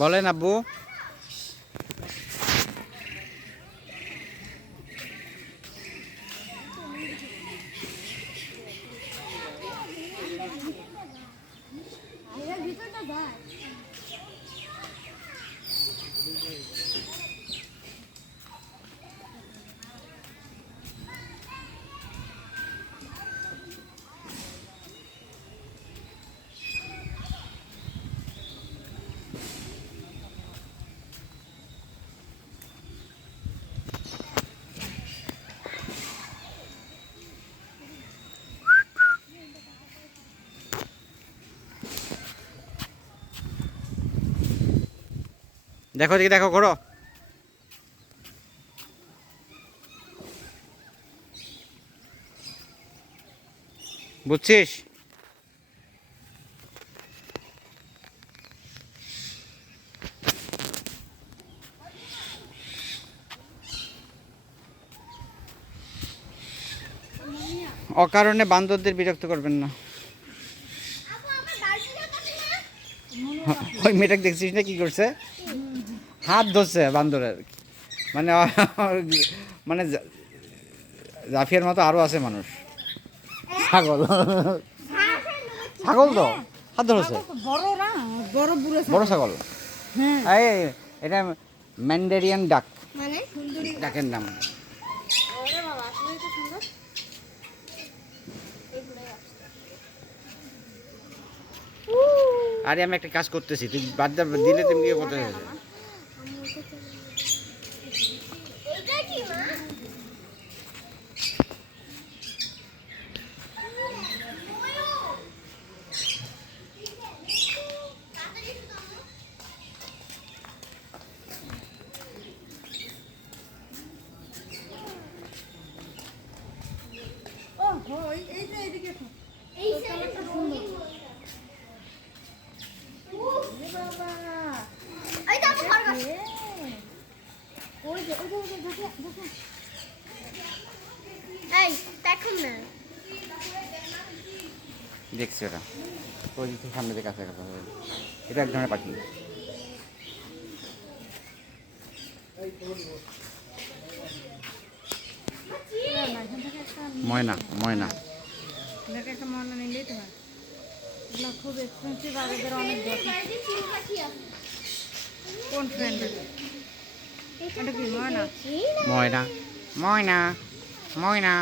বলেন আব্বু। দেখো দেখি, দেখো ঘোরো। বুঝছিস? অকারণে বান্দরদের বিরক্ত করবেন না। ওই মেয়েটাকে দেখছিস না কি করছে? হাত ধরছে বান্দরের। মানে মানে জাফিয়ার মতো আরো আছে মানুষ। ছাগল, ছাগল তো হাত ধরেছে। বড় ছাগল। এই এটা ম্যান্ডারিয়ান ডাক, ডাকের নাম। আরে আমি একটা কাজ করতেছি, তুই বাদ দিলে তুমি কি করতে চাইছো? দেখছি ওটা ওই সামনে থেকে কাছে কাছে, এটা এক ধরনের পাখি। ময়না, ময়না একটা ময়না নিলেই তো হয়। এগুলো খুব এক্সপেন্সিভ আর এদের অনেক কোন ফ্রেন্ড? এটা কি ময়না? ময়না, ময়না, ময়না।